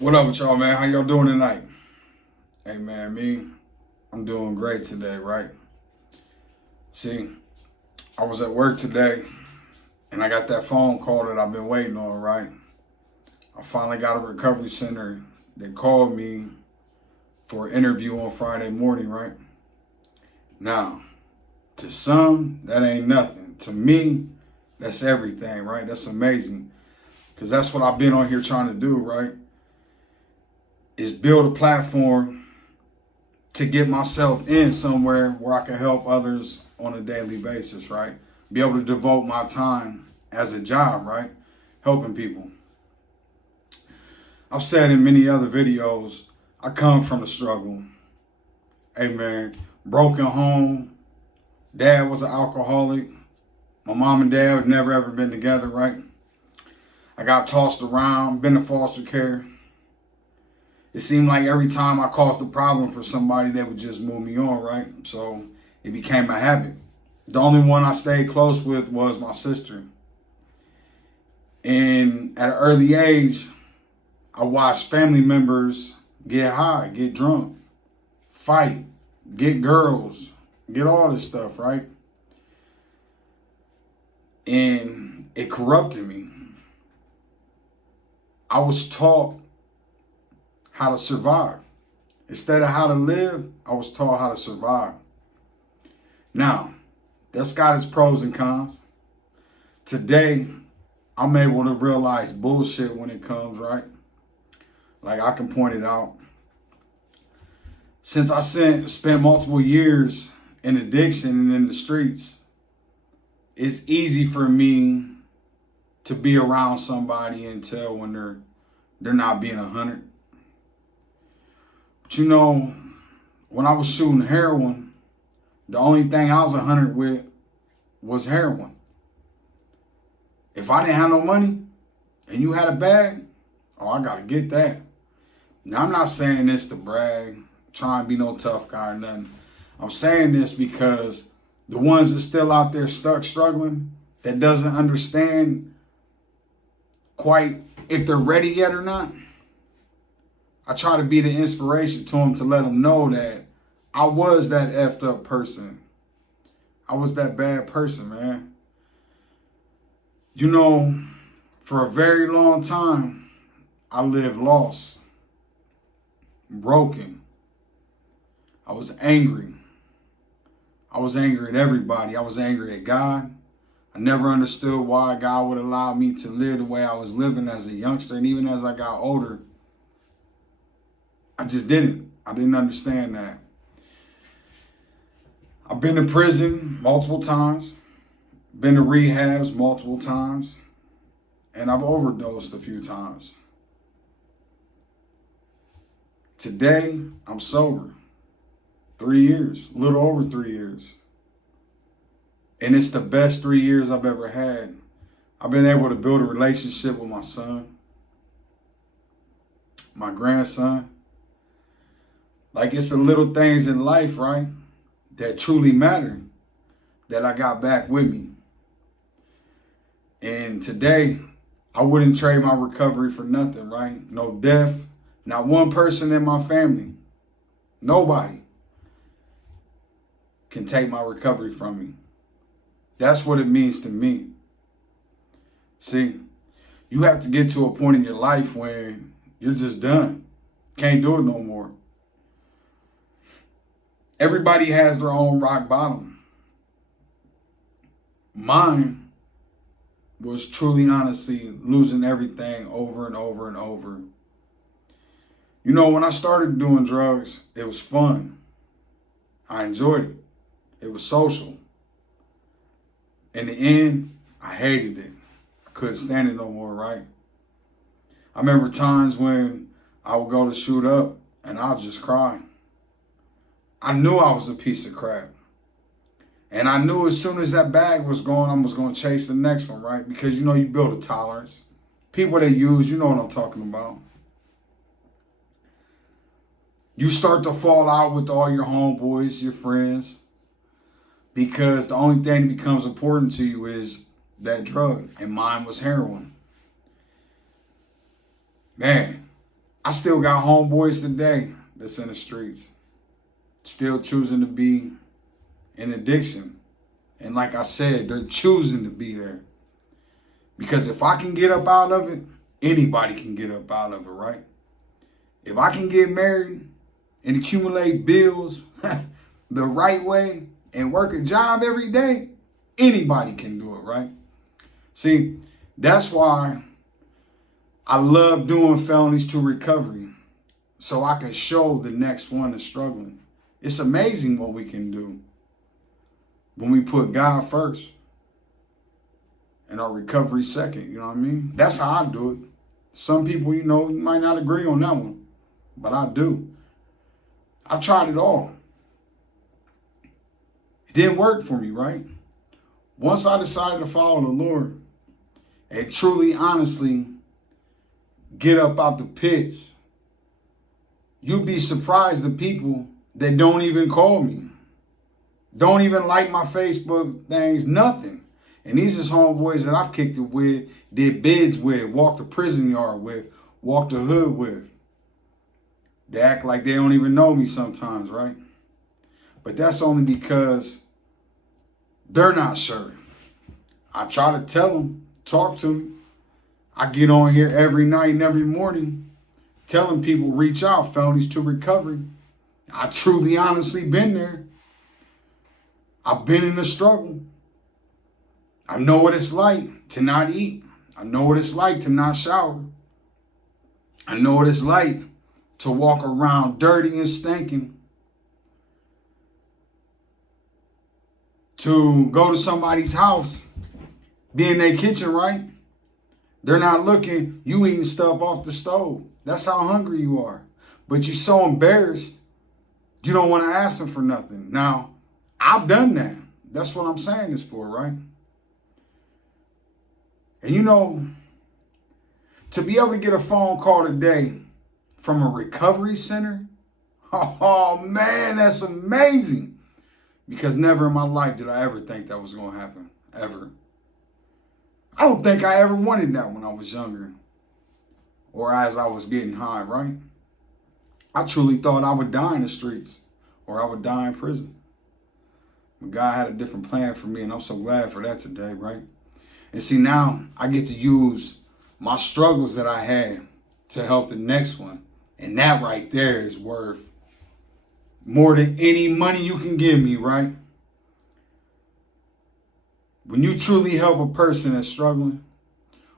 What up with y'all, man? How y'all doing tonight? Hey, man, I'm doing great today, right? See, I was at work today and I got that phone call that I've been waiting on, right? I finally got a recovery center that called me for an interview on Friday morning, right? Now, to some, that ain't nothing. To me, that's everything, right? That's amazing. Because that's what I've been on here trying to do, right? Is build a platform to get myself in somewhere where I can help others on a daily basis, right? Be able to devote my time as a job, right? Helping people. I've said in many other videos, I come from the struggle. Hey man, broken home. Dad was an alcoholic. My mom and dad have never ever been together, right? I got tossed around, been to foster care. It seemed like every time I caused a problem for somebody, they would just move me on, right? So it became a habit. The only one I stayed close with was my sister. And at an early age, I watched family members get high, get drunk, fight, get girls, get all this stuff, right? And it corrupted me. I was taught how to survive. Instead of how to live, I was taught how to survive. Now, that's got its pros and cons. Today, I'm able to realize bullshit when it comes, right? Like I can point it out. Since I spent multiple years in addiction and in the streets, it's easy for me to be around somebody and tell when they're not being 100. But you know, when I was shooting heroin, the only thing I was 100 with was heroin. If I didn't have no money and you had a bag, oh, I gotta get that. Now, I'm not saying this to brag, try and be no tough guy or nothing. I'm saying this because the ones that still out there stuck struggling, that doesn't understand quite if they're ready yet or not, I try to be the inspiration to them to let them know that I was that effed up person. I was that bad person, man. You know, for a very long time, I lived lost, broken. I was angry. I was angry at everybody. I was angry at God. I never understood why God would allow me to live the way I was living as a youngster. And even as I got older, I just didn't. I didn't understand that. I've been to prison multiple times, been to rehabs multiple times, and I've overdosed a few times. Today, I'm sober. 3 years, a little over 3 years. And it's the best 3 years I've ever had. I've been able to build a relationship with my son, my grandson. Like it's the little things in life, right, that truly matter that I got back with me. And today, I wouldn't trade my recovery for nothing, right? No death, not one person in my family, nobody can take my recovery from me. That's what it means to me. See, you have to get to a point in your life when you're just done. Can't do it no more. Everybody has their own rock bottom. Mine was truly, honestly, losing everything over and over and over. You know, when I started doing drugs, it was fun. I enjoyed it. It was social. In the end, I hated it. I couldn't stand it no more, right? I remember times when I would go to shoot up and I'd just cry. I knew I was a piece of crap. And I knew as soon as that bag was gone, I was going to chase the next one, right? Because, you know, you build a tolerance. People that use, you know what I'm talking about. You start to fall out with all your homeboys, your friends, because the only thing that becomes important to you is that drug. And mine was heroin. Man, I still got homeboys today that's in the streets, still choosing to be in addiction. And like I said, they're choosing to be there. Because if I can get up out of it, anybody can get up out of it, right? If I can get married and accumulate bills the right way and work a job every day, anybody can do it, right? See, that's why I love doing felonies to recovery, so I can show the next one that's struggling. It's amazing what we can do when we put God first and our recovery second. You know what I mean? That's how I do it. Some people, you might not agree on that one, but I do. I've tried it all. It didn't work for me, right? Once I decided to follow the Lord and truly, honestly get up out the pits, you'd be surprised the people that don't even call me, don't even like my Facebook things, nothing. And these is homeboys that I've kicked it with, did bids with, walked the prison yard with, walked the hood with. They act like they don't even know me sometimes, right? But that's only because they're not sure. I try to tell them, talk to me. I get on here every night and every morning telling people reach out, felonies to recovery. I truly, honestly been there. I've been in the struggle. I know what it's like to not eat. I know what it's like to not shower. I know what it's like to walk around dirty and stinking. To go to somebody's house, be in their kitchen, right? They're not looking, you eating stuff off the stove. That's how hungry you are. But you're so embarrassed, you don't want to ask them for nothing. Now, I've done that. That's what I'm saying this for, right? And to be able to get a phone call today from a recovery center, oh man, that's amazing. Because never in my life did I ever think that was going to happen, ever. I don't think I ever wanted that when I was younger or as I was getting high, right? I truly thought I would die in the streets or I would die in prison. But God had a different plan for me, and I'm so glad for that today, right? And see, now I get to use my struggles that I had to help the next one. And that right there is worth more than any money you can give me, right? When you truly help a person that's struggling,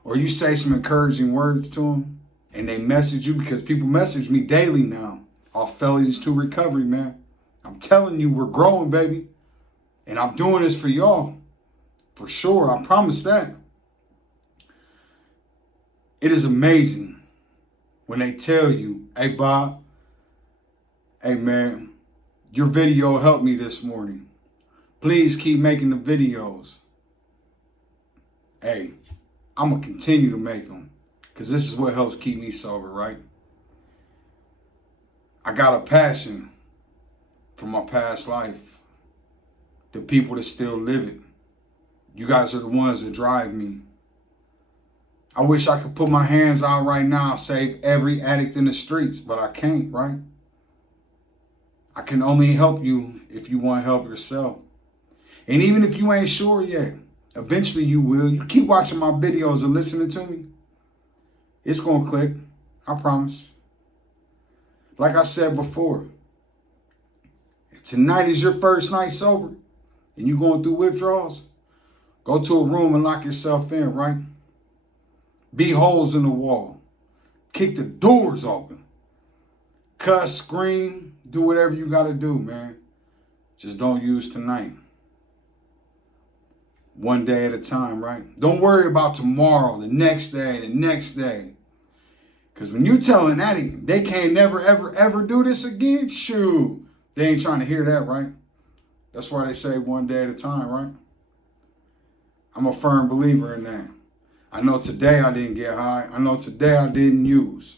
or you say some encouraging words to them, and they message you, because people message me daily now, off felonies to recovery, man. I'm telling you, we're growing, baby. And I'm doing this for y'all. For sure, I promise that. It is amazing when they tell you, hey, Bob, hey, man, your video helped me this morning. Please keep making the videos. Hey, I'm going to continue to make them because this is what helps keep me sober, right? I got a passion for my past life, the people that still live it. You guys are the ones that drive me. I wish I could put my hands out right now, save every addict in the streets, but I can't, right? I can only help you if you want to help yourself. And even if you ain't sure yet, eventually you will. You keep watching my videos and listening to me, it's going to click. I promise. Like I said before, if tonight is your first night sober and you're going through withdrawals, go to a room and lock yourself in, right? Be holes in the wall. Kick the doors open. Cuss, scream, do whatever you got to do, man. Just don't use tonight. One day at a time, right? Don't worry about tomorrow, the next day, the next day. Because when you tell an addict they can't never, ever, ever do this again, shoot, they ain't trying to hear that, right? That's why they say one day at a time, right? I'm a firm believer in that. I know today I didn't get high. I know today I didn't use.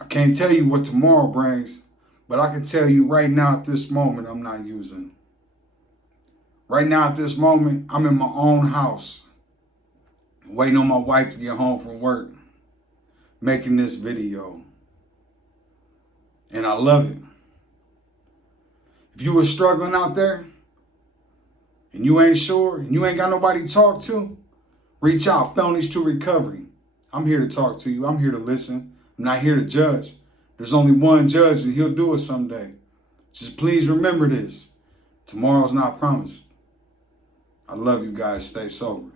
I can't tell you what tomorrow brings, but I can tell you right now at this moment, I'm not using. Right now at this moment, I'm in my own house, waiting on my wife to get home from work. making this video. And I love it. If you were struggling out there and you ain't sure and you ain't got nobody to talk to, reach out. Felonies to Recovery. I'm here to talk to you. I'm here to listen. I'm not here to judge. There's only one judge and he'll do it someday. Just please remember this. Tomorrow's not promised. I love you guys. Stay sober.